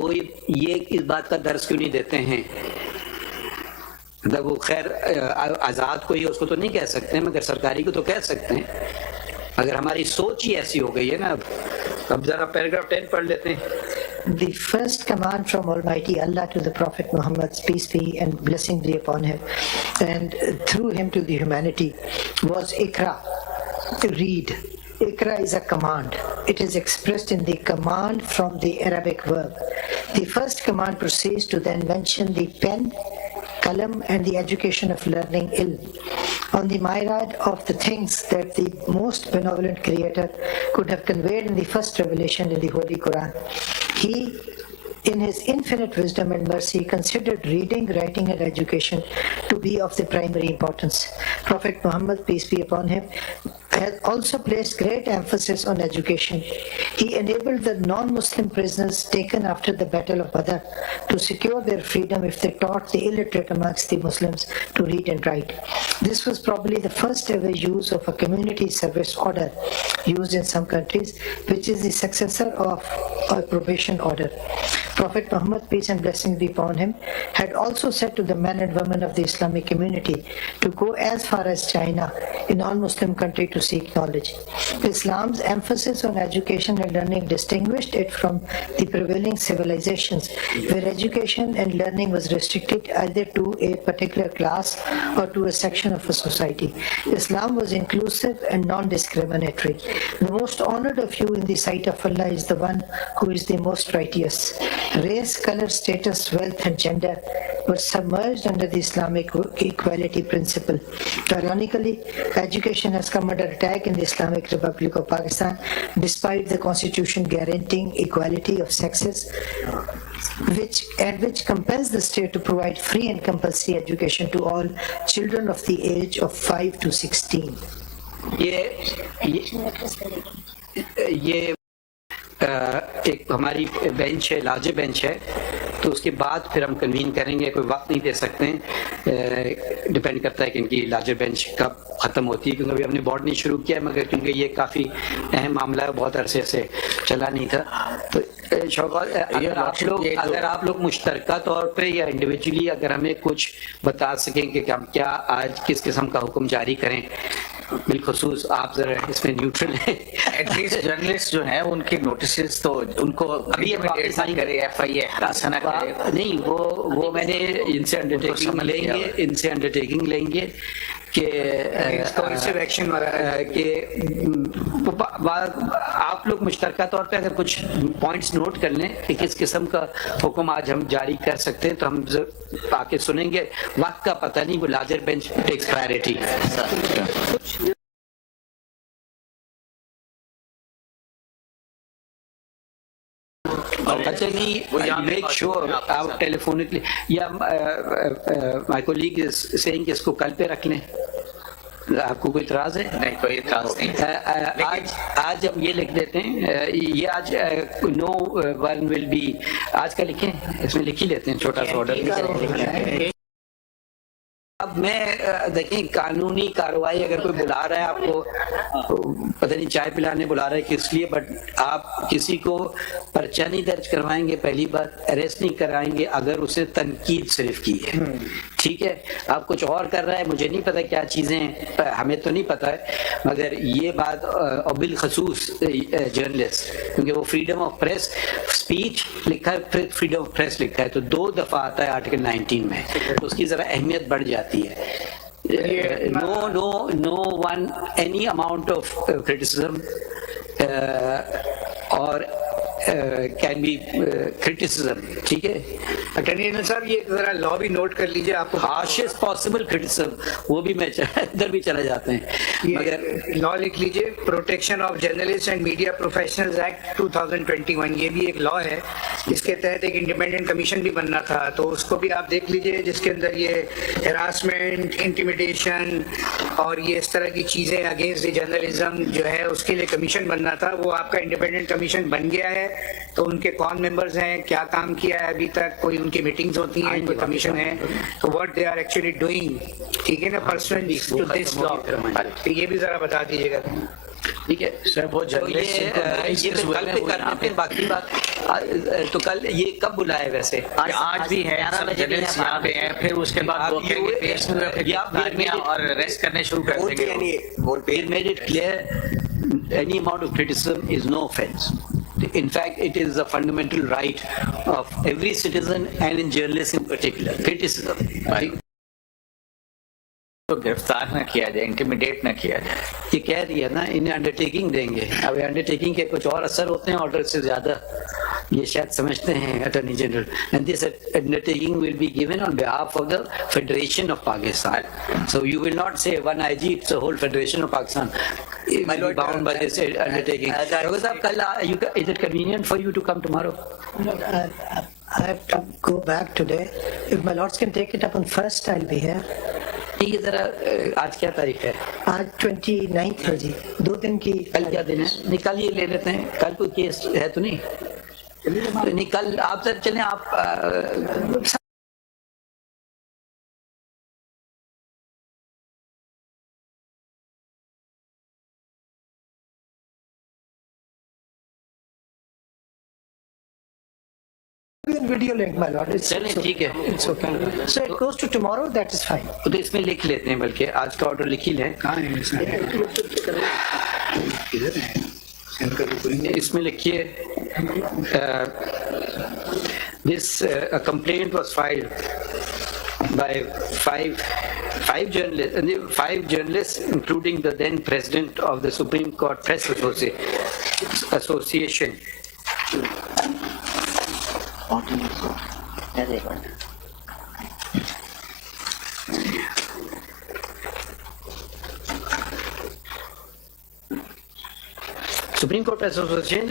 वो ये इस बात का दर्ज क्यों नहीं देते हैं? मतलब वो खैर आज़ाद को ही उसको तो नहीं कह सकते हैं, मगर सरकारी को तो कह सकते हैं। अगर हमारी सोच ही ऐसी हो गई है ना, अब जरा पैराग्राफ 10 पढ़ लेते हैं। The first command from Almighty Allah to the Prophet Muhammad, peace be and blessing be upon him, and through him to the humanity, was Iqra, read. Iqra is a command. It is expressed in the command from the Arabic verb. The first command proceeds to then mention the pen, kalam, and the education of learning ilm. On the myriad of the things that the most benevolent Creator could have conveyed in the first revelation in the Holy Quran, He, in His infinite wisdom and mercy, considered reading, writing, and education to be of the primary importance. Prophet Muhammad, peace be upon him, has also placed great emphasis on education. He enabled the non-Muslim prisoners taken after the Battle of Badr to secure their freedom if they taught the illiterate amongst the Muslims to read and write. This was probably the first ever use of a community service order used in some countries, which is the successor of a probation order. Prophet Muhammad, peace and blessings be upon him, had also said to the men and women of the Islamic community to go as far as China, a non-Muslim country, to seek knowledge. Islam's emphasis on education and learning distinguished it from the prevailing civilizations, where education and learning was restricted either to a particular class or to a section of a society. Islam was inclusive and non-discriminatory. The most honored of you in the sight of Allah is the one who is the most righteous. Race, color, status, wealth, and gender were submerged under the Islamic equality principle. Ironically, education has come under attack in the Islamic Republic of Pakistan, despite the constitution guaranteeing equality of sexes, which compels the state to provide free and compulsory education to all children of the age of 5 to 16. ये एक हमारी बेंच है, larger bench है, तो उसके बाद फिर हम कन्वीन करेंगे। कोई वक्त नहीं दे सकते हैं, डिपेंड करता है कि इनकी लार्जर बेंच कब ख़त्म होती है, क्योंकि अभी हमने बोर्ड नहीं शुरू किया है, मगर क्योंकि ये काफ़ी अहम मामला है, बहुत अरसे से चला नहीं था। तो अगर आप लोग मुश्तरका तौर पे या इंडिविजुअली अगर हमें कुछ बता सकें कि हम क्या आज किस किस्म का हुक्म जारी करें, बिलखुसूस आप जरा इसमें न्यूट्रल हैं। एटलीस्ट जर्नलिस्ट जो हैं उनके नोटिस तो उनको अभी वापस करे, FIA हरासा ना करे। नहीं, वो मैंने इनसे अंडरटेकिंग लेंगे कि एक्शन कि आप लोग मुश्तरका तौर पे अगर कुछ पॉइंट्स नोट कर लें कि किस किस्म का हुक्म आज हम जारी कर सकते हैं, तो हम आके सुनेंगे। वक्त का पता नहीं, वो लार्जर बेंच टेक्स प्रायोरिटी। अच्छा नहीं, मेक श्योर आप टेलीफोनिकली या माय कोलीग इज सेइंग कि इसको कल पे रख लें। आपको कोई इतराज है? नहीं, कोई इतराज नहीं। आज हम ये लिख देते हैं, ये आज नो वन विल बी, आज का लिखें, इसमें लिख ही लेते हैं छोटा सा ऑर्डर। अब मैं देखें, कानूनी कार्रवाई अगर कोई बुला रहा है आपको, पता नहीं चाय पिलाने बुला रहा है किस लिए, बट आप किसी को पर्चा नहीं दर्ज करवाएंगे, पहली बात अरेस्ट नहीं कराएंगे अगर उसे तनकीद सिर्फ की है, ठीक है। आप कुछ और कर रहा है, मुझे नहीं पता क्या चीज़ें, हमें तो नहीं पता है, मगर ये बात बिलखसूस जर्नलिस्ट, क्योंकि वो फ्रीडम ऑफ प्रेस स्पीच लिखा है, फिर फ्रीडम ऑफ प्रेस लिखा है, तो 2 दफ़ा आता है आर्टिकल 19 में, तो उसकी ज़रा अहमियत बढ़ जाती है। no one any amount of criticism or can be criticism, ठीक है। अटॉर्नी जनरल साहब, ये जरा लॉ भी नोट कर लीजिए। आपको हार्शेस्ट पॉसिबल क्रिटिसिज्म, वो भी मैं इधर भी चले जाते हैं, मगर लॉ लिख लीजिए, protection of journalist and media professionals act 2021, ये भी एक लॉ है, इसके तहत एक इंडिपेंडेंट कमीशन भी बनना था, तो उसको भी आप देख लीजिए, जिसके अंदर ये हेरासमेंट, इंटिमिडेशन और ये इस तरह की चीज़ें अगेंस्ट द जर्नलिज्म जो है, उसके लिए कमीशन बनना था। वो आपका इंडिपेंडेंट कमीशन बन गया है, तो उनके कौन मेंबर्स हैं, क्या काम किया है अभी तक, कोई उनकी मीटिंग्स होती हैं, कोई कमीशन है, तो what they are actually doing, ठीक है ना, पर्सनली टू दिस लॉ, तो ये भी जरा बता दीजिएगा। ठीक है सर वो तो जर्नलिस्ट ये फिर कल पे करना फिर बाकी बात तो कल ये कब बुलाए वैसे आज भी है, सब जर्नलिस्ट यहाँ पे हैं, फिर उसके बाद वो कहेंगे पेश में हुए, फिर गिरफ्तारियां और अरेस्ट करने शुरू कर देंगे। We made it clear any amount of criticism is no offense. In fact, it is a fundamental right of every citizen and in journalists in particular. Criticism. तो गिरफ्तार न किया जाए, इंटिमिडेट न किया जाए। ये कह दिया ना, इन्हें अंडरटेकिंग देंगे। अब अंडरटेकिंग के कुछ और असर होते हैं ऑर्डर से ज्यादा, ये शायद समझते हैं attorney general. And this undertaking will be given on behalf of the federation of Pakistan. So you will not say one IG, it's the whole federation of Pakistan bound by this undertaking. Because is it convenient for you to come tomorrow? I have to go back today. If my lords can take it up on 1st, I'll be here. ठीक है, जरा आज क्या तारीख है? आज 29th है जी, 2 दिन की। कल क्या दिन है? निकल ये ले लेते हैं, कल कोई केस है तो नहीं? नहीं कल आप सर चलें, आप Video link, my lord. चलें, ठीक है, It's okay. So it goes to tomorrow. That is fine. तो इसमें लिख लेते हैं, बल्कि आज का ऑर्डर लिख ही लें। इसमें लिखिए this complaint was filed by five journalists, including the then president of the Supreme Court Press Association. Supreme Court Press Association,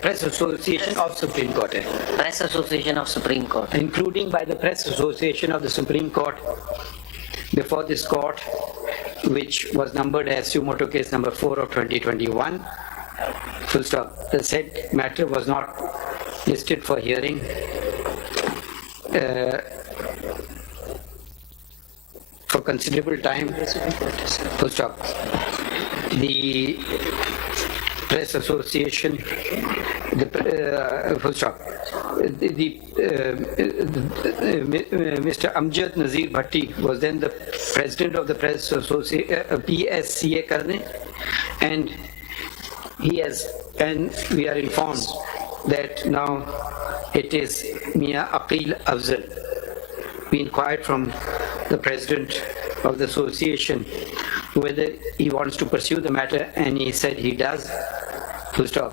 Press Association of Supreme Court, Press Association of Supreme Court, including by the Press Association of the Supreme Court before this court, which was numbered as Sumoto case number 4 of 2021. Full stop. The said matter was not listed for hearing. For considerable time. Full stop. The Press Association, full stop. Mr. Amjad Nazir Bhatti was then the president of the Press Association, PSCA, and he has, and we are informed that now it is Mia Aqil Afzal. We inquired from the president of the association whether he wants to pursue the matter, and he said he does. Full stop.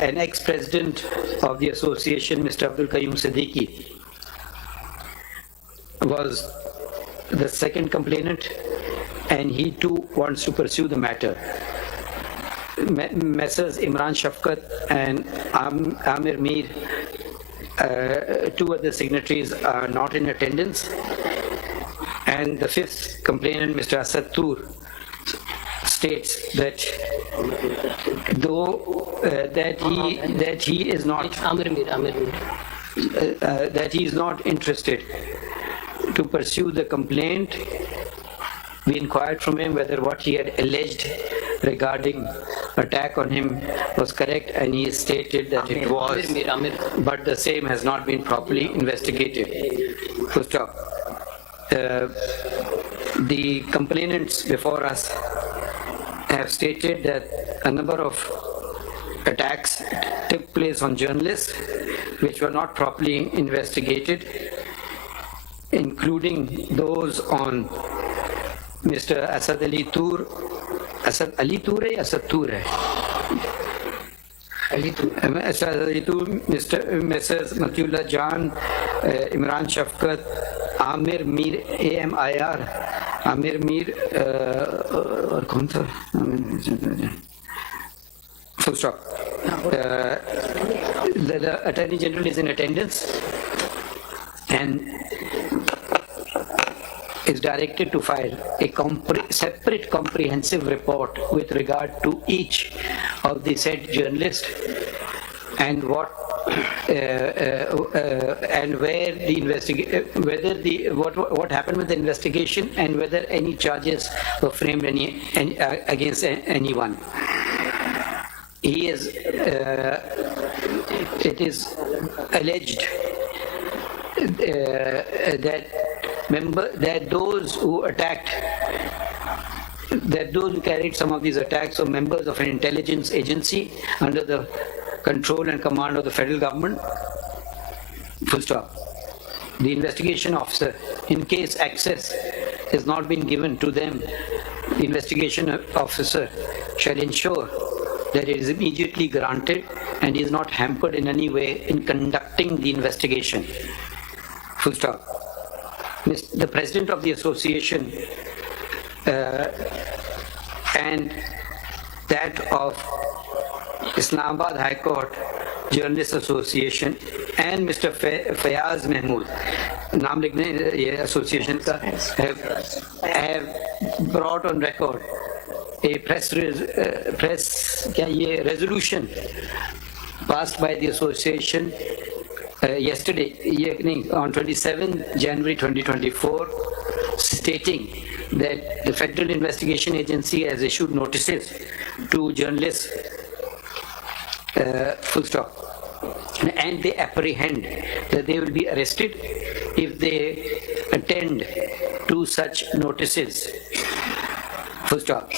An ex-president of the association, Mr. Abdul Qayyum Siddiqui, was the second complainant, and he too wants to pursue the matter. Messrs. Imran Shafkat and Amir Mir, two other signatories, are not in attendance. And the fifth complainant, Mr. Asad Tur, states that though that he is not that he is not interested to pursue the complaint. We inquired from him whether what he had alleged regarding attack on him was correct, and he stated that it was, but the same has not been properly investigated. Full stop. The complainants before us have stated that a number of attacks took place on journalists which were not properly investigated, including those on Mr. Asad Ali Tur. Asad Ali Tur hai, Asad Tur hai. Asad Ali Tur, Messrs. Matiullah Jan, Imran Shafkat, Amir Mir, AMIR, Amir Mir, और कौन था? Full stop. The Attorney General is in attendance and is directed to file a separate comprehensive report with regard to each of the said journalists and what and where the what happened with the investigation and whether any charges were framed against anyone. He is. It is alleged that those who carried some of these attacks were members of an intelligence agency under the control and command of the federal government. Full stop. The investigation officer, in case access has not been given to them, the investigation officer shall ensure that it is immediately granted and is not hampered in any way in conducting the investigation. Full stop. The president of the association and that of Islamabad High Court Journalists Association and Mr. Faez Mahmood, नाम लिखने ये association का, have brought on record a resolution passed by the association yesterday, on 27 January 2024, stating that the Federal Investigation Agency has issued notices to journalists, full stop, and they apprehend that they will be arrested if they attend to such notices, full stop.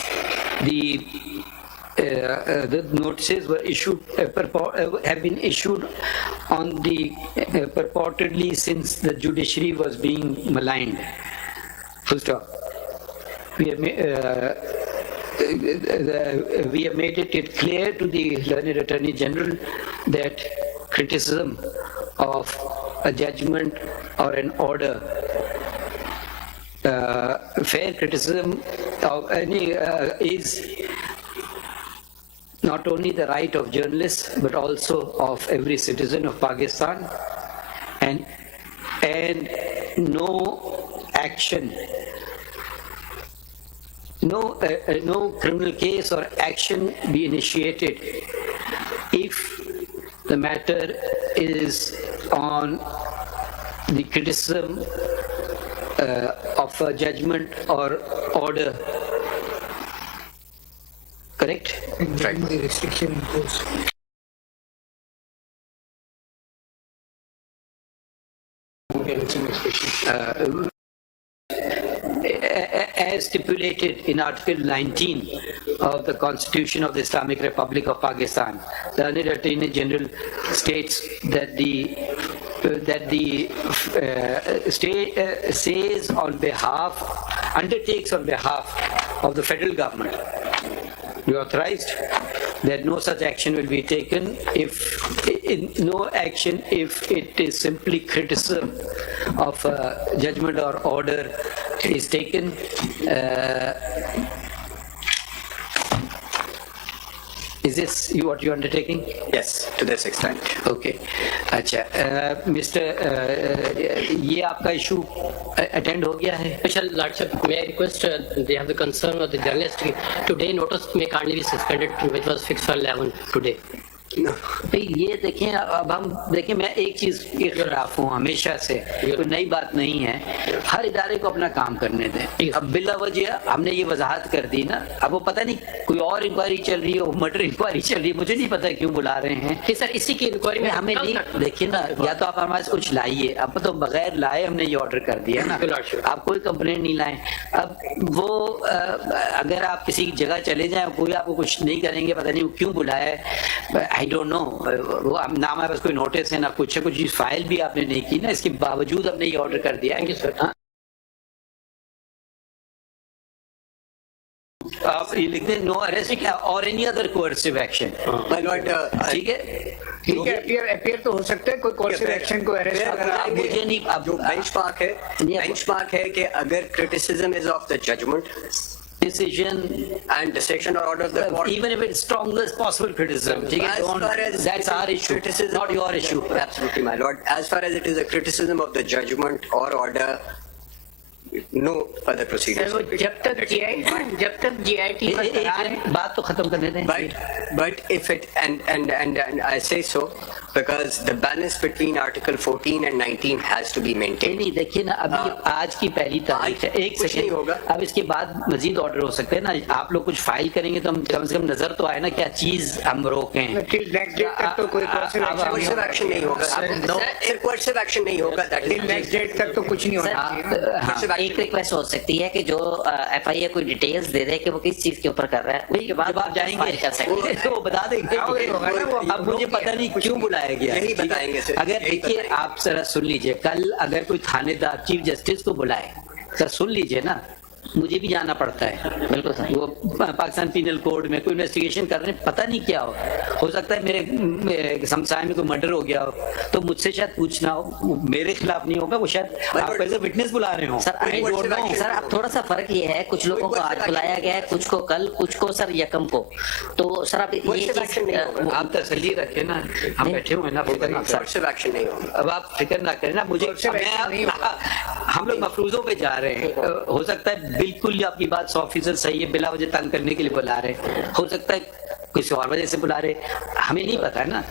The notices were issued, have been issued on the purportedly since the judiciary was being maligned. Full stop. We have made it clear to the learned Attorney General that criticism of a judgment or an order, fair criticism of any is not only the right of journalists but also of every citizen of Pakistan, and no action, no criminal case or action be initiated if the matter is on the criticism of a judgment or order. Correct? Right. The restriction imposed. As stipulated in Article 19 of the Constitution of the Islamic Republic of Pakistan, the Learned Attorney General states that the state undertakes on behalf of the federal government. We authorized that no such action will be taken if it is simply criticism of a judgment or order is taken. Is this what you are undertaking? Yes, to this extent. Okay. अच्छा, Mr. ये आपका issue attend हो गया है? Special Lordship, may I request they have the concern of the journalist today notice may kindly be suspended, which was fixed for 11 today. ये देखें, अब हम देखें, मैं एक चीज के खिलाफ हूँ हमेशा से, कोई नई बात नहीं है, हर इदारे को अपना काम करने दें। अब बिला वजह हमने ये वजाहत कर दी ना, अब वो पता नहीं कोई और इंक्वायरी चल रही है, मर्डर इंक्वायरी चल रही है, मुझे नहीं पता क्यों बुला रहे हैं कि सर इसी की इंक्वायरी में हमें नहीं। देखिए ना, या तो आप हमारे कुछ लाइए, अब तो बगैर लाए हमने ये ऑर्डर कर दिया ना, आप कोई कंप्लेंट नहीं लाए। अब वो अगर आप किसी जगह चले जाए, कोई आपको कुछ नहीं करेंगे, पता नहीं क्यों बुलाया है, आई डोंट नो। वो ना हमारे पास कोई नोटिस है ना कुछ है, कुछ चीज फाइल भी आपने नहीं की ना, इसके बावजूद हमने ये ऑर्डर कर दिया है। आप ये लिख दें, नो अरेस्ट और एनी अदर कोर्सिव एक्शन। ठीक है, ठीक है, अपीयर तो हो सकता है, कोई कोर्सिव एक्शन को अरेस्ट आप मुझे नहीं, आप जो बेंचमार्क है कि अगर criticism is of the judgment decision and decision or order of the court, even if it's strongest possible criticism, that's our issue, not your issue. Absolutely, my lord. As far as it is a criticism of the judgment or order, no further proceedings. जब तक GIT बात तो खत्म करने दें। But if it and I say so, because the balance between Article 14 and 19 has to be maintained. नहीं देखिए ना, अभी आज की पहली तारीख है, एक कुछ नहीं सेकंड होगा। अब इसके बाद मजीद ऑर्डर हो सकते हैं ना, आप लोग कुछ फाइल करेंगे तो हम कम से कम नजर तो आए ना क्या चीज हम रोकें। Till next date तक तो कोई Coercive action नहीं होगा। Sir, coercive action नहीं होगा। That is नेक्स्ट डेट तक तो कुछ नहीं होना चाहिए। coercive action एक रिक्वेस्ट हो सकती है कि जो FIA कोई डिटेल्स दे दे कि वो किस चीज के ऊपर कर रहा है, उसके बाद जब आप जाएंगे कर सकते हैं। तो वो बता देंगे। अब मुझे पता नहीं क्यों बुलाया गया है। यही बताएंगे सर। अगर देखिए आप जरा सुन लीजिए, कल अगर कोई थानेदार चीफ जस्टिस को बुलाए, सर सुन लीजिए ना, मुझे भी जाना पड़ता है। बिल्कुल सर। वो पाकिस्तान पीनल कोड में कोई इन्वेस्टिगेशन कर रहे हैं, पता नहीं क्या हो सकता है मेरे समसाय में कोई मर्डर हो गया हो, तो मुझसे शायद पूछना हो, मेरे खिलाफ नहीं होगा, वो शायद आपको एज ए विटनेस बुला रहे हो। सर अब थोड़ा सा फर्क ये है, कुछ लोगों को आज बुलाया गया है, कुछ को कल, कुछ को सर यकम को, तो सर आप ये चीज आप तसल्ली रखें ना, हम बैठे हुए ना, फिक्र ना करें। coercive action नहीं होगा। अब आप फिक्र ना करें ना, मुझे हम लोग मफरूजों पे जा रहे हैं, हो सकता है बिल्कुल आपकी बात 100% सही है, बिला वजह तंग करने के लिए बुला रहे हैं, हो सकता है किसी और वजह से बुला रहे, हमें नहीं पता है ना।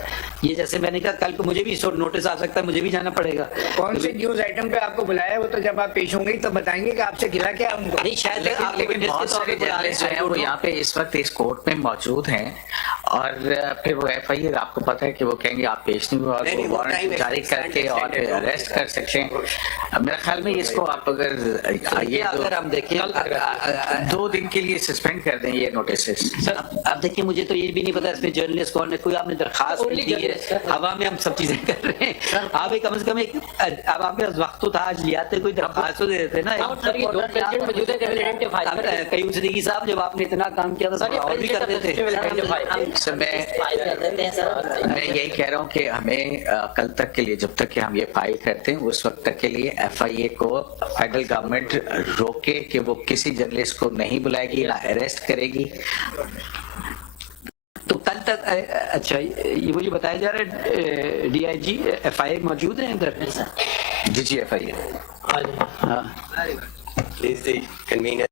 ये जैसे मैंने कहा कल को मुझे भी नोटिस आ सकता है, मुझे भी जाना पड़ेगा। कौन से न्यूज आइटम पे आपको बुलाया है, वो तो जब आप पेश होंगे तो बताएंगे कि आपसे गिला क्या उनको। नहीं शायद लेकिन बहुत सारे जर्नलिस्ट जो हैं वो यहाँ पे इस वक्त इस कोर्ट में मौजूद हैं, और फिर वो FIA आपको पता है कि वो कहेंगे आप पेश नहीं हुए और नहीं, वो वारंट जारी करके और अरेस्ट कर सकते हैं। मेरे ख्याल में इसको आप अगर ये अगर हम देखें 2 दिन के लिए सस्पेंड कर दें ये नोटिस। सर अब देखिए, मुझे तो ये भी नहीं पता इसमें जर्नलिस्ट कौन है, कोई आपने दरखास्त नहीं दी है, हवा में हम सब चीजें कर रहे हैं। आप एक कम से कम अब आपके पास वक्त तो था, आज ले आते, कोई दरखास्त तो दे देते ना। कई सिद्दीकी साहब जब आपने इतना काम किया था और भी कर देते। सर मैं यही कह रहा हूँ कि हमें कल तक के लिए, जब तक कि हम ये फाइल करते हैं उस वक्त तक के लिए FIA को फेडरल गवर्नमेंट रोके कि वो किसी जर्नलिस्ट को नहीं बुलाएगी ना अरेस्ट करेगी। तो कल तक अच्छा ये मुझे बताया जा रहा है DIG FIA मौजूद है इधर। जी FIA हाँ Please the convener.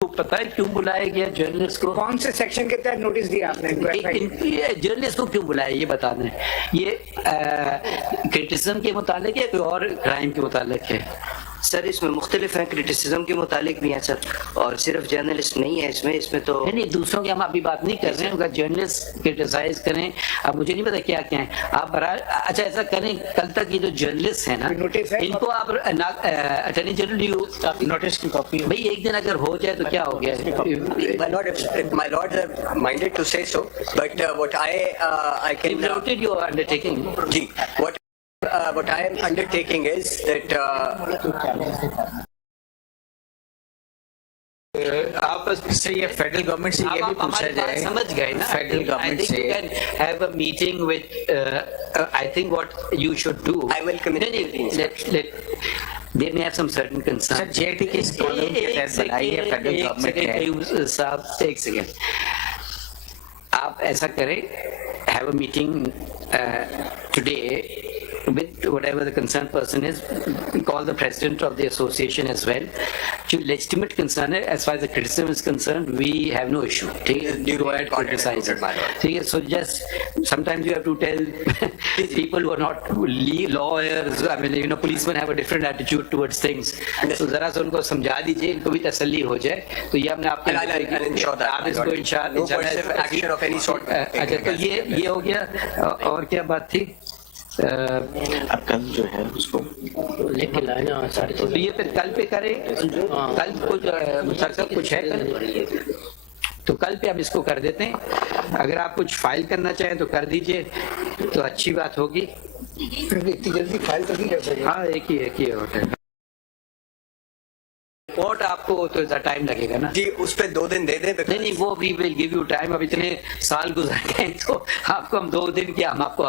पता है क्यों बुलाया गया जर्नलिस्ट को? कौन से सेक्शन के तहत नोटिस दिया आपने? जर्नलिस्ट को क्यों बुलाया ये बता दें। ये क्रिटिसिज्म के मुतालिक है कोई और क्राइम के मुतालिक है? सर इसमें मुख्तलिफ है, क्रिटिसिज्म के मुतालिक भी है सर, और सिर्फ जर्नलिस्ट नहीं है इसमें तो नहीं दूसरों की हम अभी बात नहीं कर रहे हैं, अगर जर्नलिस्ट क्रिटिसाइज करें, अब मुझे नहीं पता क्या क्या है आप अच्छा ऐसा करें, कल तक ये जो जर्नलिस्ट है ना इनको आप अटॉर्नी जनरल नोटिस की कॉपी भाई एक दिन अगर हो जाए तो क्या हो गया? My lord are minded to say so, but what I can noted your undertaking. Ji what I am undertaking is that आप से ये फेडरल गवर्नमेंट से ये भी पूछा जाए, समझ गए ना, फेडरल गवर्नमेंट से have a meeting with I think what you should do, I will communicate. They may have some certain concerns. Sir JT के कानून के तहत बनाई है फेडरल गवर्नमेंट है। साहब एक सेकेंड, आप ऐसा करें, have a meeting today with whatever the concerned person is, call the president of the association as well. जो legitimate concern है, as far as the criticism is concerned, we have no issue. ठीक है, go ahead, criticize it. ठीक है, so just sometimes you have to tell people who are not lawyers, I mean, policemen have a different attitude towards things. So जरा से उनको समझा दीजिए, इनको भी तसल्ली हो जाए, तो ये अपने आप आप इसको action of any sort. अच्छा तो ये हो गया, और क्या बात थी? अब कल जो है उसको लिख के लाना सारी तो ये फिर कल पे करें, कल कुछ है कल, तो कल पे हम इसको कर देते हैं। अगर आप कुछ फाइल करना चाहें तो कर दीजिए, तो अच्छी बात होगी। इतनी जल्दी फाइल तो नहीं कर सकते। हाँ एक ही होटल रिपोर्ट आपको तो टाइम लगेगा ना जी, उस पे 2 दिन दे दें। नहीं वो we will give you time. अब इतने साल गुजर गए तो आपको हम 2 दिन क्या, हम आपको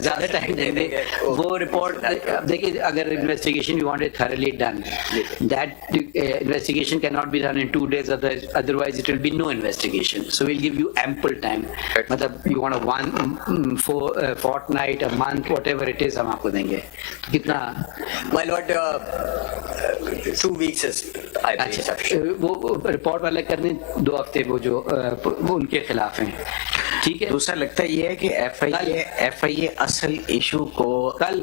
ज्यादा टाइम देंगे। वो रिपोर्ट देखिए, अगर investigation you want it thoroughly done, that investigation can not be done in 2 days, otherwise it will be no investigation. So we'll give you ample time. मतलब you want a fortnight, a month, whatever it is, हम आपको देंगे। कितना? My lord, 2 weeks is अच्छा, वो रिपोर्ट वाले कर दें 2 हफ्ते वो जो वो उनके खिलाफ हैं, ठीक है। दूसरा लगता ये है कि एफआईए असल इशू को कल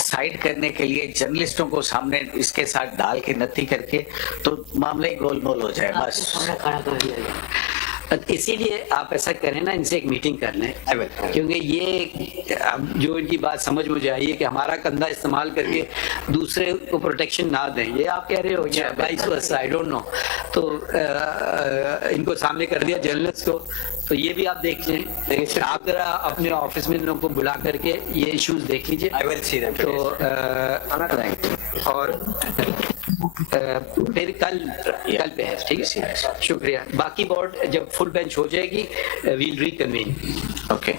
साइड करने के लिए जर्नलिस्टों को सामने इसके साथ डाल के नत्थी करके तो मामला ही गोलमोल हो जाए बस। इसीलिए आप ऐसा करें ना, इनसे एक मीटिंग कर लें, क्योंकि ये अब जो इनकी बात समझ मुझे आई है कि हमारा कंधा इस्तेमाल करके दूसरे को प्रोटेक्शन ना दें, ये आप कह रहे हो या vice versa, I don't know. तो इनको सामने कर दिया जर्नलिस्ट को, तो ये भी आप देख लें। लेकिन आप जरा अपने ऑफिस में इन लोगों को बुला करके ये इश्यूज देख लीजिए। तो और फिर कल पे है, ठीक है, शुक्रिया। बाकी बोर्ड जब फुल बेंच हो जाएगी वील रिकन्वीन। ओके।